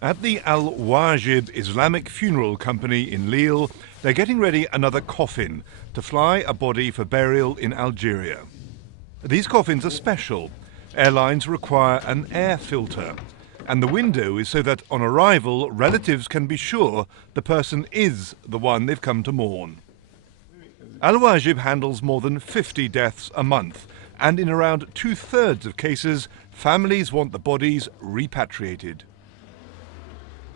At the el-Ouadjib Islamic Funeral Company in Lille, they're getting ready another coffin to fly a body for burial in Algeria. These coffins are special. Airlines require an air filter, and the window is so that on arrival, relatives can be sure the person is the one they've come to mourn. El-Ouadjib handles more than 50 deaths a month, and in around 2/3 of cases, families want the bodies repatriated.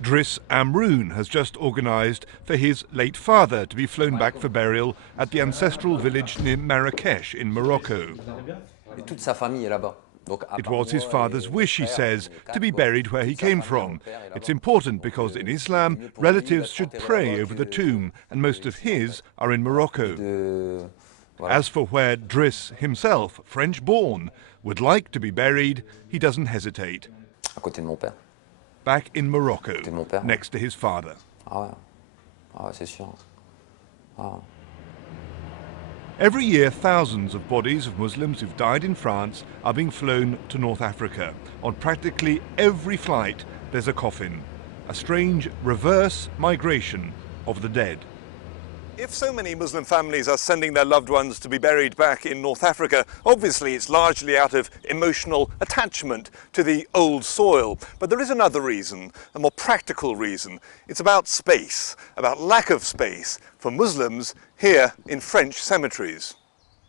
Driss Amroun has just organised for his late father to be flown back for burial at the ancestral village near Marrakech in Morocco. It was his father's wish, he says, to be buried where he came from. It's important because in Islam, relatives should pray over the tomb, and most of his are in Morocco. As for where Driss himself, French-born, would like to be buried, he doesn't hesitate. Back in Morocco, next to his father. Every year, thousands of bodies of Muslims who've died in France are being flown to North Africa. On practically every flight, there's a coffin, a strange reverse migration of the dead. If so many Muslim families are sending their loved ones to be buried back in North Africa, obviously it's largely out of emotional attachment to the old soil. But there is another reason, a more practical reason. It's about space, about lack of space for Muslims here in French cemeteries.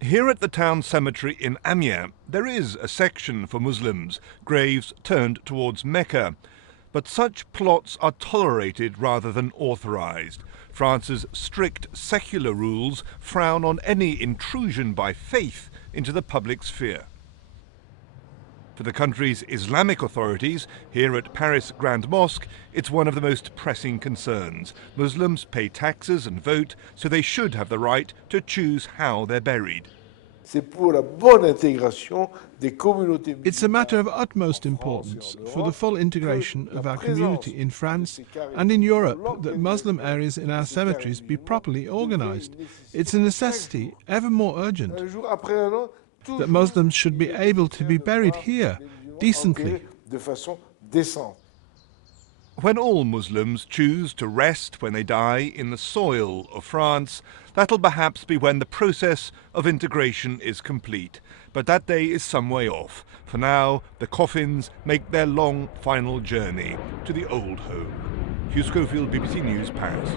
Here at the town cemetery in Amiens, there is a section for Muslims, graves turned towards Mecca. But such plots are tolerated rather than authorized. France's strict secular rules frown on any intrusion by faith into the public sphere. For the country's Islamic authorities, here at Paris Grand Mosque, it's one of the most pressing concerns. Muslims pay taxes and vote, so they should have the right to choose how they're buried. It's a matter of utmost importance for the full integration of our community in France and in Europe that Muslim areas in our cemeteries be properly organized. It's a necessity, ever more urgent, that Muslims should be able to be buried here, decently. When all Muslims choose to rest when they die in the soil of France, that'll perhaps be when the process of integration is complete. But that day is some way off. For now, the coffins make their long final journey to the old home. Hugh Schofield, BBC News, Paris.